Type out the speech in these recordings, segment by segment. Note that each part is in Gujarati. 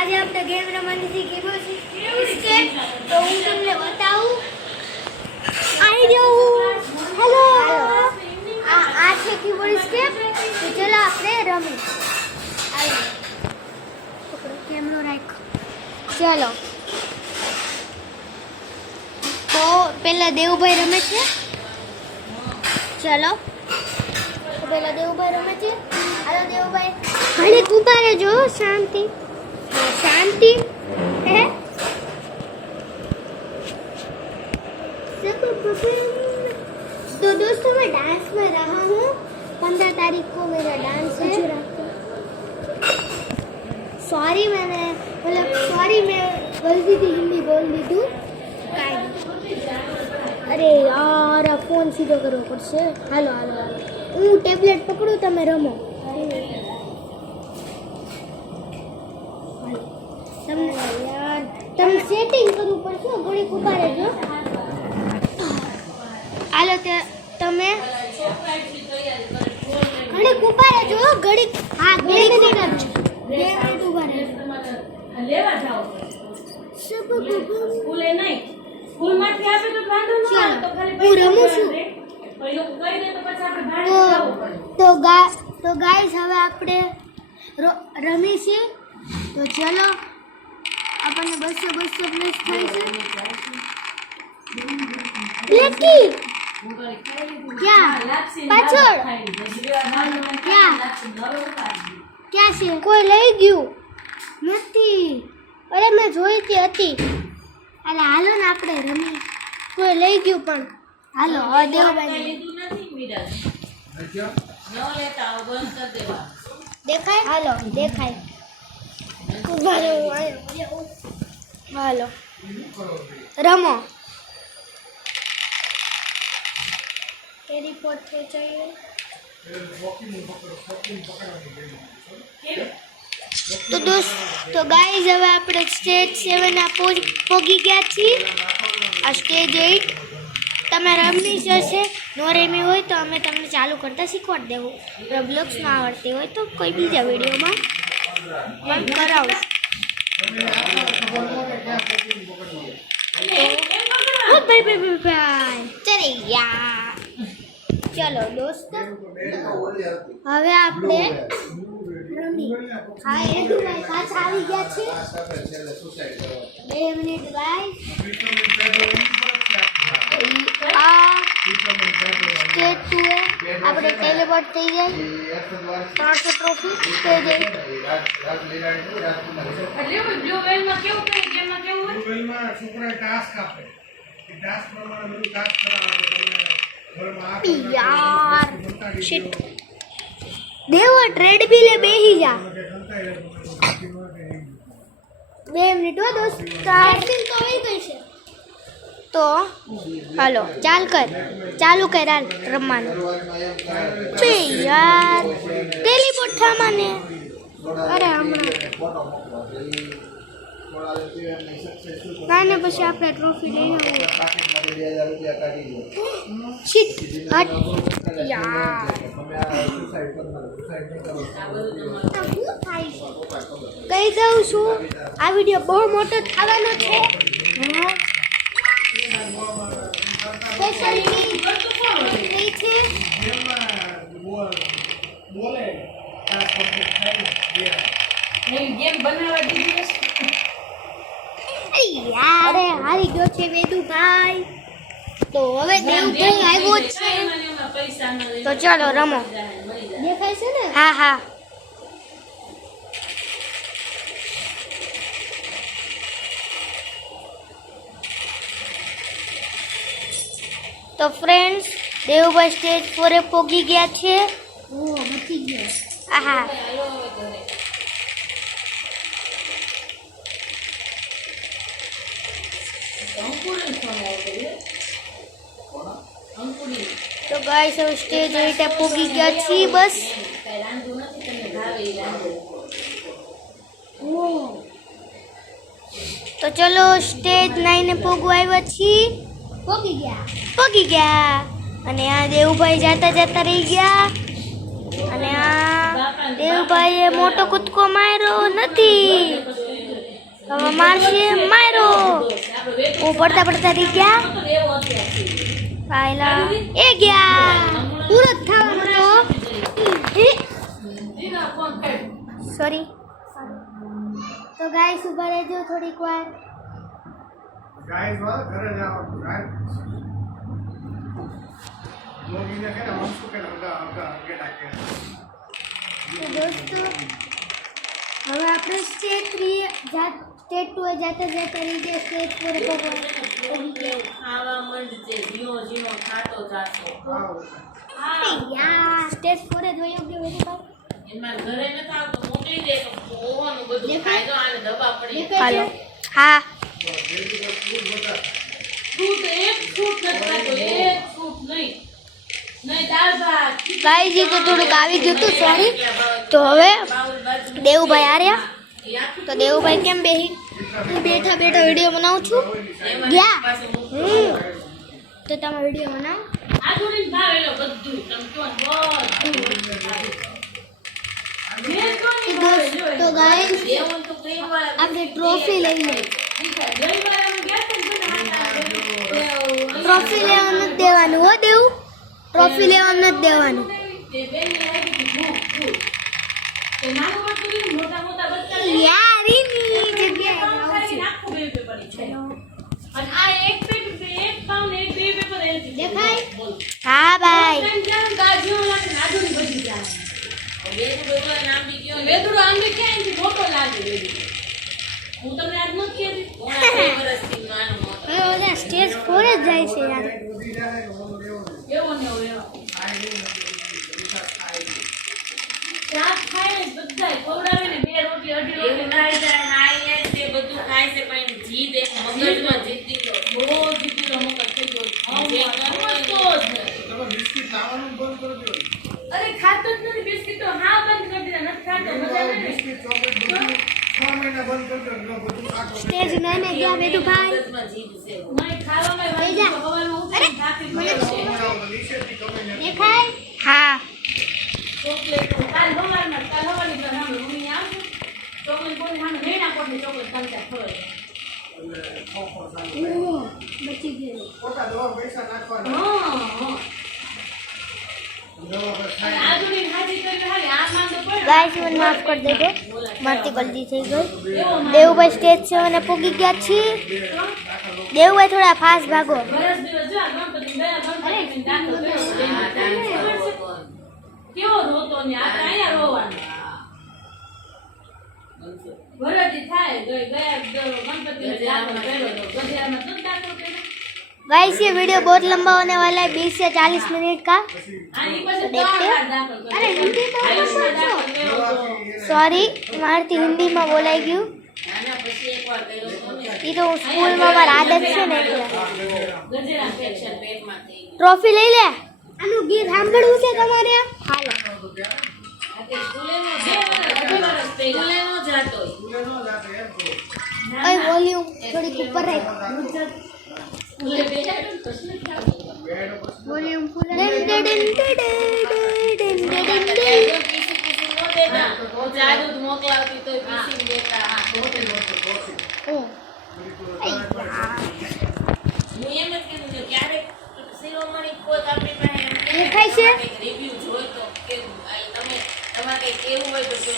આજે આપણે ગેમ રમવાની છે સ્કેટ. તો હું તમને બતાવું. આવી જાઓ. હેલો. આ છે કીબોર્ડ સ્કેટ. તો ચલો આપણે રમી. આવી પકડો કેમેરો રાખ. ચલો. તો પહેલા દેવભાઈ રમે છે. ચલો. પેલા દેવભાઈ રમે છે. હાલો દેવભાઈ. ઘણી કુંભારે જો શાંતિ शांति है. तो दोस्तों मैं डांस में रहा हूँ. 15 तारीख को मेरा डांस है. सॉरी मैं गलती थी हिंदी बोल दी तू. अरे यार आ फोन सीधो करવો પડશે. હાલો હાલો હાલો હું ટેબ્લેટ પકડું તમે રમો. તમને સેટિંગ કરવું પડશે. ઘડી ઉભા રહેજો. હાલો તમે ઘડી ઉભા રહેજો. ઘડી હા ઘડી મિનિટ ઉભા રહેજો. લેવા જાઓ સ્કૂલે નહીં. સ્કૂલમાંથી આપે તો વાંધો ન આવે. તો ખાલી હું રમું છું. પહેલો કહી દે તો પછી આપણે ભાડે જવું પડે. તો ગાઈસ હવે આપણે રમી છે. તો ચલો આપણને 200 પ્લસ થાય છે. લેકી ક્યાં પાછળ ક્યાં છે? કોઈ લઈ ગયું નથી. અરે મેં જોઈ હતી. અરે હાલો ને આપણે રમી. કોઈ લઈ ગયું પણ હાલો હવે દેવભાઈ લીધું નથી મિડલ ન લેતા આવો બંધ કરી દેવા. દેખાય. હાલો દેખાય. હાલો રમો. રિપોર્ટ થઈ જાય. તો ગાઈઝ હવે આપણે સ્ટેજ 7 પોગી ગયા છીએ. આ સ્ટેજ 8 તમે રમી જશે. નો રમી હોય તો અમે તમને ચાલુ કરતા શીખવાડી દેવું. રબલોક્સ ના આવડતી હોય તો કોઈ બીજા વિડીયોમાં પણ કરાવું. ચલે યાર. ચલો દોસ્ત હવે આપણે રમી. હા એદુભાઈ પાછા આવી ગયા છે. 2 મિનિટ ગાઈસ. આ સ્ટેજ 2 આપણે ટેલિપોર્ટ થઈ જાય. 300 ટ્રોફી સ્ટેજ 8. એટલે બ્લુ વેલમાં કેવું કરે ગેમમાં કેવું હોય? બ્લુ વેલમાં છોકરા ટાસ્ક આપે. એ ટાસ્ક પ્રમાણે બધું ટાસ્ક કરાવે. યાર શિટ. દેવ ટ્રેડમિલે બેહી જા. 2 મિનિટ હો દોસ્ત. ટ્રેડમિલ તો આવી ગઈ છે. તો હાલો ચાલુ કર હાલ રમવાનું. બે યાર ટેલિપોર્ટ થા મને. અરે હમણાં કાને પછી આપણે ટ્રોફી લઈ આવું. શિટ હટ યાર. કઈ કહું છું આ વિડીયો બહુ મોટો થવાનો છે. ગેમ બનાવવા દીધી યાર હારી ગયો છે વેદુભાઈ. તો હવે દેવભાઈ આવ્યો જ છે. તો ચાલો રમો. દેખાય છે ને? હા હા. તો ફ્રેન્ડ્સ દેવભાઈ સ્ટેજ 4 પોગી ગયા છે. ઓ બચી ગયા. આહા તો ગાઈસ હવે સ્ટેજ 8 પોગી ગયા છીએ બસ. તો ચલો સ્ટેજ 9 પોગવા આવ્યા છીએ. પોગી ગયા અને આ દેવભાઈ જાતા રહી ગયા. અને આ દેવભાઈએ મોટો કૂદકો માર્યો નથી. હવે મારશે મારો હું પડતા પડતા રહી ગયા પાયલા એ ગયા પૂરો જ થવાનો તો સોરી તો ગાઈસ ઉભા રહેજો થોડીક વાર ગાઈસ વાળા ઘરે જાઓ ગાઈસ લોગીને કે ના મસ્ત કે લગા કે ડાકે તો દોસ્તો હવે આપણે સ્ટેજ 3 સ્ટેજ 2 જાતે રહી ગયા સ્ટેજ 4 ખાવા માંડજે જીવો જીવો ખાતો જાતો યાર સ્ટેજ 4 જ વયો ગયો વેરી એમાં ઘરે ન થાવ તો મોકલી દે તો ઓવાનું બધું ખાઈ દો આને દબા પડી હાલો હા ફ્રૂટ એક ફ્રૂટ નથી ખાતો એક ફ્રૂટ નહીં નહીં દાળ ભાત ગાઈસ એ તો થોડુંક આવી ગયું હતું સોરી તો હવે દેવુભાઈ આર્યા તો દેવુભાઈ કેમ બેહી હું બેઠા બેઠા વિડીયો બનાવું છું ગયા તો તમે વિડીયો બનાવો આધુનિક ભાવેલો બધું તમ કોણ તો ગાઈસ દેવન તો કઈ વાળા આપણે ટ્રોફી લઈ લઈએ ગઈવાળામાં ગયા ટ્રોફી લેવા નથી દેવાનું હો દેવું ટ્રોફી લેવા નથી દેવાનું તે બેની આવી હતી ભૂખ તે નાનું મોટું મોટા મોટા બચ્ચા યાર એની જગ્યાએ ખાલી નાખું બે પેપર છે અને આ એક પાઉન્ડ એક બે પેપર એ દેખાય હા ભાઈ જાન ગાજુ અને નાદુની બધી જાન વેદુડો નામ બી કયો વેદુડો આમ બી ક્યાં થી મોટો લાગે વેદુડો હું તમને આજ ન કહેતી કોણા 2 વર્ષથી નાનો મોટો હવે ઓલા સ્ટેજ 4 જ જાય છે યાર ઉધી જાય ઓલો લેવો એવો ને એવો આઈ નહીં ચા ખાય બધાય ખવડાવે ને બે રોટી અઢી રોટી ખાઈ જાય ખાય તે બધું ખાય છે પણ જીદ એક મગજમાં જીતી લો બહુ જીતી લો મગજ થઈ ગયો જે કરવો તો જ નથી તમે બિસ્કિટ લાવવાનું બંધ કરી દો અરે ખાતો જ નથી બિસ્કિટ તો હા બંધ કરી દીધા નથી ખાતો મજા નહીં બિસ્કિટ ચોકલેટ બધું 6 મહિના બંધ કરી દો બધું ખાતો સ્ટેજ નાને ગયા વેદુભાઈ મગજમાં જીદ છે મને ખાવામાં લઈ જા. હવાનું ઉઠી થાકી મને ગયો છે નીચેથી કમે ને દેખાય હા ચોકલેટ કાલ હવારમાં જો નામ હું આવશું તો મને કોઈ નામ મેના કોટની ચોકલેટ તમતા ખવડાવે એટલે ખોખો ચાલુ ઓહ બચી ગયો ખોટા દવા પૈસા નાખવાના હા દવા પર ખાય આધુનિક હાજી કરીને હાલી આ માંગ પડે ગાઈસ મને માફ કરી દેજો મારતી ગલતી થઈ ગઈ દેવુભાઈ સ્ટેજ 7 ને પૂગી ગયા છીએ દેવુભાઈ થોડા ફાસ્ટ ભાગો વરસ દિવસ જો આ ગણપતિ દયા ગણપતિ દાખલ કર્યો કેવો રોતો ને આપણે અહીંયા રોવાનું વરદી થાય ગયા ગણપતિ દાખલ કર્યો તો ગધેડામાં તો દાખલ કર્યો गाइस ये वीडियो बहुत लंबा होने वाला है 20 से 40 मिनट का આની પાસે देखते हो? દાખલ કર્યો अरे हिंदी तो આયુષ્માન बोलो દાખલ કર્યો તો सॉरी मारती हिंदी में बोलाई गયું આના પછી એકવાર કર્યો તો ને ये तो स्कूल में हमारी आदत છે ને એટલે ગધેડા ફેક્શન પેટમાં થઈ ગયું ટ્રોફી લઈ લે આનું ગીત સાંભળવું છે તમારે હાલો આ તે સ્કૂલે નો સ્કૂલે નો જાતો સ્કૂલે નો જાતે એમ કહો ઓય વોલ્યુમ થોડીક ઉપર રાખ સ્કૂલે બેઠા તો કશું નથી આવતું બેડ ઉપર volume full done done done done done done મોકલાવતી તો પીસી દેતા હા કોફી નહોતો કોફી ઓ બિલકુલ હું એમ જ કીધું છું ક્યારેક શિરોમણી કોઈક આપણી પાસે એમ કહે દેખાય છે? રિવ્યુ જોઈ તો કે તમે તમારે કંઈ કેવું હોય તો જો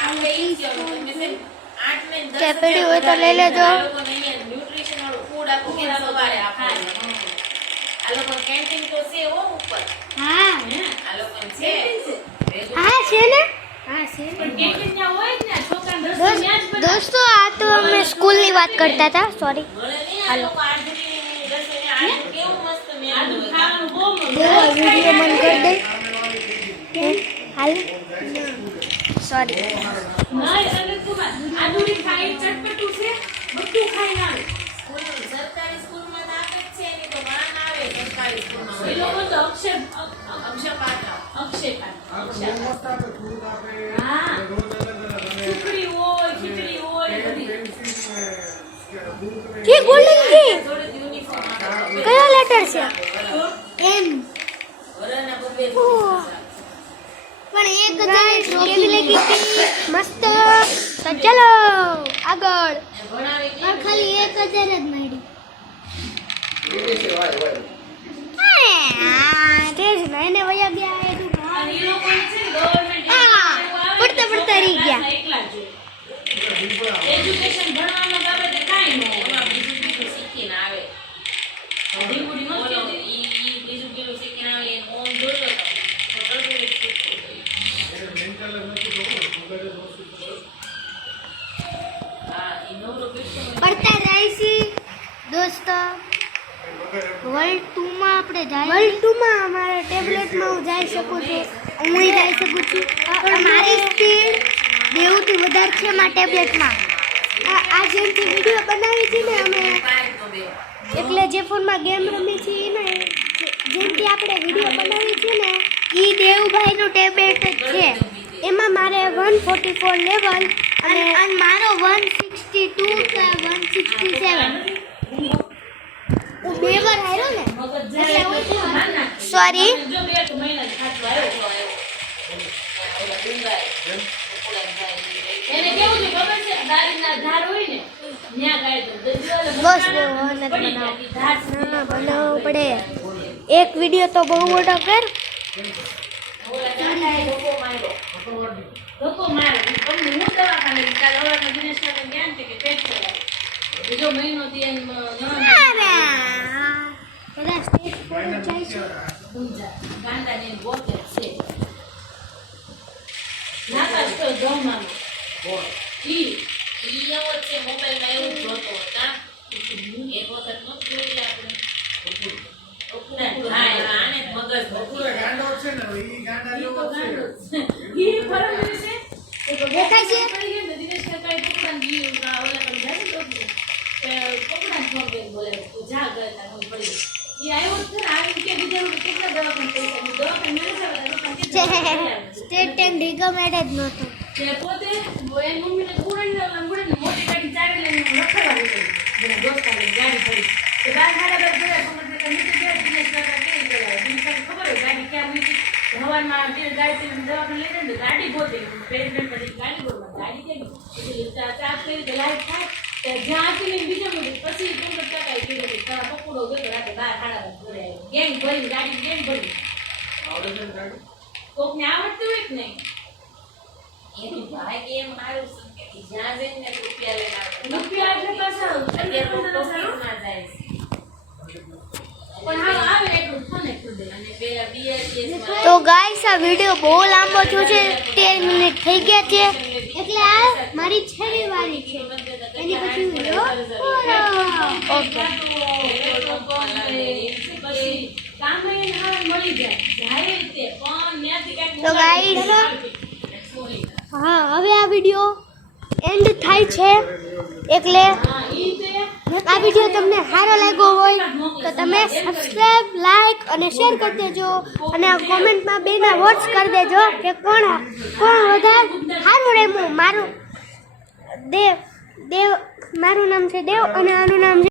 આપણે ઈ જ તમે છે 8 ને 10 કેપેડી હોય તો લઈ લેજો. ન્યુટ્રિશન વાળું ફૂડ આપો કે સવારે ખાય આ લોકો કેન્ટીન તો છે હો ઉપર હા હે આ લોકો છે હા છે ને હા છે પણ કેન્ટીન ત્યાં હોય જ ને છોકરાને રસ્તો ત્યાં જ બનાવે. दोस्तों આ તો અમે સ્કૂલની વાત કરતા હતા સોરી મળે નહીં આ લોકો આદુની રસોઈ આદુ કેવું મસ્ત મેળવું હોય. ખાવાનું બહુ મસ્ત વિડીયો બંધ કરી દે હાલ સોરી નહીં અનંતકુમાર આદુની ખાઈ ચટપટું છે બધું ખાઈ આવે સરકારી સ્કૂલમાં તો આપે જ છે એની તો વાન આવે સરકારી સ્કૂલમાં એ લોકો તો અક્ષરપાત્ર મસ્ત આપે ફૂડ આપે હા. રોજ અલગ અલગ અને ખીચડી હોય બધી પેન્સિલ ને બુક ને ये गोल्डन की થોડી યુનિફોર્મ આપે કયો લેટર છે એમ વરાના બબ્બે પણ એક જ કેવી લાગી હતી મસ્ત તો ચલો આગળ ભણાવે કે ખાલી 1000 જ મળી તે જ ને એને વયા ગયા એ તું અને એ લોકોને છે ને ગવર્મેન્ટ પડતા પડતા રહી ગયા. એકલા જ એજ્યુકેશન ભણવામાં બાબતે કાંઈ ન હોય એમાં બીજું બીજું શીખીને આવે ડીગુડી નો ઈ બીજું બીજું શીખીને આવે એને ઓમ જોયો તો બધું જ શીખવું જોઈએ. મેન્ટલ નથી તો મગજ ઓછું તો હા ઈ નવરો બેઠો પડતા રાઈસી દોસ્તો વર્લ્ડ 2 માં આપણે જાય વર્લ્ડ 2 માં અમારા ટેબ્લેટમાં હું જઈ શકું છું હું જઈ શકું છું પણ મારી સ્પીડ દેવથી વધારે છે મારા ટેબ્લેટમાં આ જેમથી વિડીયો બનાવી છે ને અમે પાર તો બે એટલે જે ફોનમાં ગેમ રમી છે ને જેમથી આપણે વિડીયો બનાવી છે ને એ દેવભાઈનું ટેબ્લેટ જ છે એમાં મારે 144 લેવલ અને મારો 162 કે 167 હું બે વાર હાર્યો ને મગજ જાય એટલે તો ધ્યાન નાખે. સોરી જો બે એક મહિના ખાતો આવ્યો ઓલા ડુંગાઈ એને કેવું છે ખબર છે દારીના ધાર હોય ને ન્યા ગાય તો બસ દેવો નથી બનાવવો પડે એક વિડીયો તો બહુ મોટો કર ધક્કો મારે પણ હું દવાખાને કાલ ઓલા દિનેશ કાકા જ્ઞાન છે કે પેટ ખરાબ બીજો મહિનો થી એમ બધા સ્ટેજ પર જાય છે ગાંડા ને બોકે છે નાકા તો જમવાનું ઈ એવો છે મોબાઈલમાં એવું જોતો હતા એક વખત નો જોઈ આપણે હા આને મગજ પૂરો ગાંડો છે ને ઈ ગાંડા જેવો જ છે ઈ ફરક છે દેખાય છે? દિનેશ કાકા દુકાન ગઈ ઓલા પર જાય તો કપડા જોકે બોલે તું જા ગતા હું પડી ઈ આવ્યો છે ને આવી કે બીજા કેટલા દવાખાને પૈસા દવાખાને મેળે સ્ટેટ ટેન્ક રિકમેન્ડ જ નહોતું તે પોતે એની મમ્મીને કુરણને મોટી ગાડી ચાવી લઈને રખડવા ગઈ મને દોસ્તાને ગાડી પડી તે બાર ખાડા બાર ગયા ખબર છે નીચે ગયા દિનેશ કાકા કેવી કરાવે દિનેશ કાકા ખબર હોય ગાડી ક્યાં મૂકી હવારમાં તે ગાડી થી દવાખાને લઈ જાય ને ગાડી ગોતે પેરેન્ટ પડી ગાડી ગોતવા ગાડી કેમ એટલે ચાર્જ કરી તો લાઈટ થાય તે જ્યાં આખી બીજા મૂકી પછી ટુંકર કાકા કીધું કે તારા પકડો ગયો રાતે બાર ખાડા બાર ઘરે આવ્યો ગેંગ ભરી ગાડી ગેંગ ભરી આવડે છે ને ગાડી કોકને આવડતું હોય કે નહીં એનું ભાઈ એમ મારું છે કે જ્યાં જઈને રૂપિયા લઈને આવે. રૂપિયા એટલે પાછા અત્યારે તો પ્રોફિટમાં જાય છે. પણ હા આવે એટલું ફોને ખુદે અને પેલા BRTS તો ગાઈસ આ વિડીયો બહુ લાંબો થયો છે 10 મિનિટ થઈ ગયા છે એટલે આ મારી છેલ્લી વારી છે એની પછી વિડીયો ઓકે તો ગાઈસ હા હવે આ વિડીયો એન્ડ થાય છે એટલે આ વિડીયો તમને સારો લાગ્યો હોય તો તમે સબસ્ક્રાઇબ લાઈક અને શેર કરી દેજો અને કોમેન્ટમાં બેના વોટ્સ કરી દેજો કે કોણ વધારે સારું રહેવું મારું મારું નામ છે દેવ અને આનું નામ છે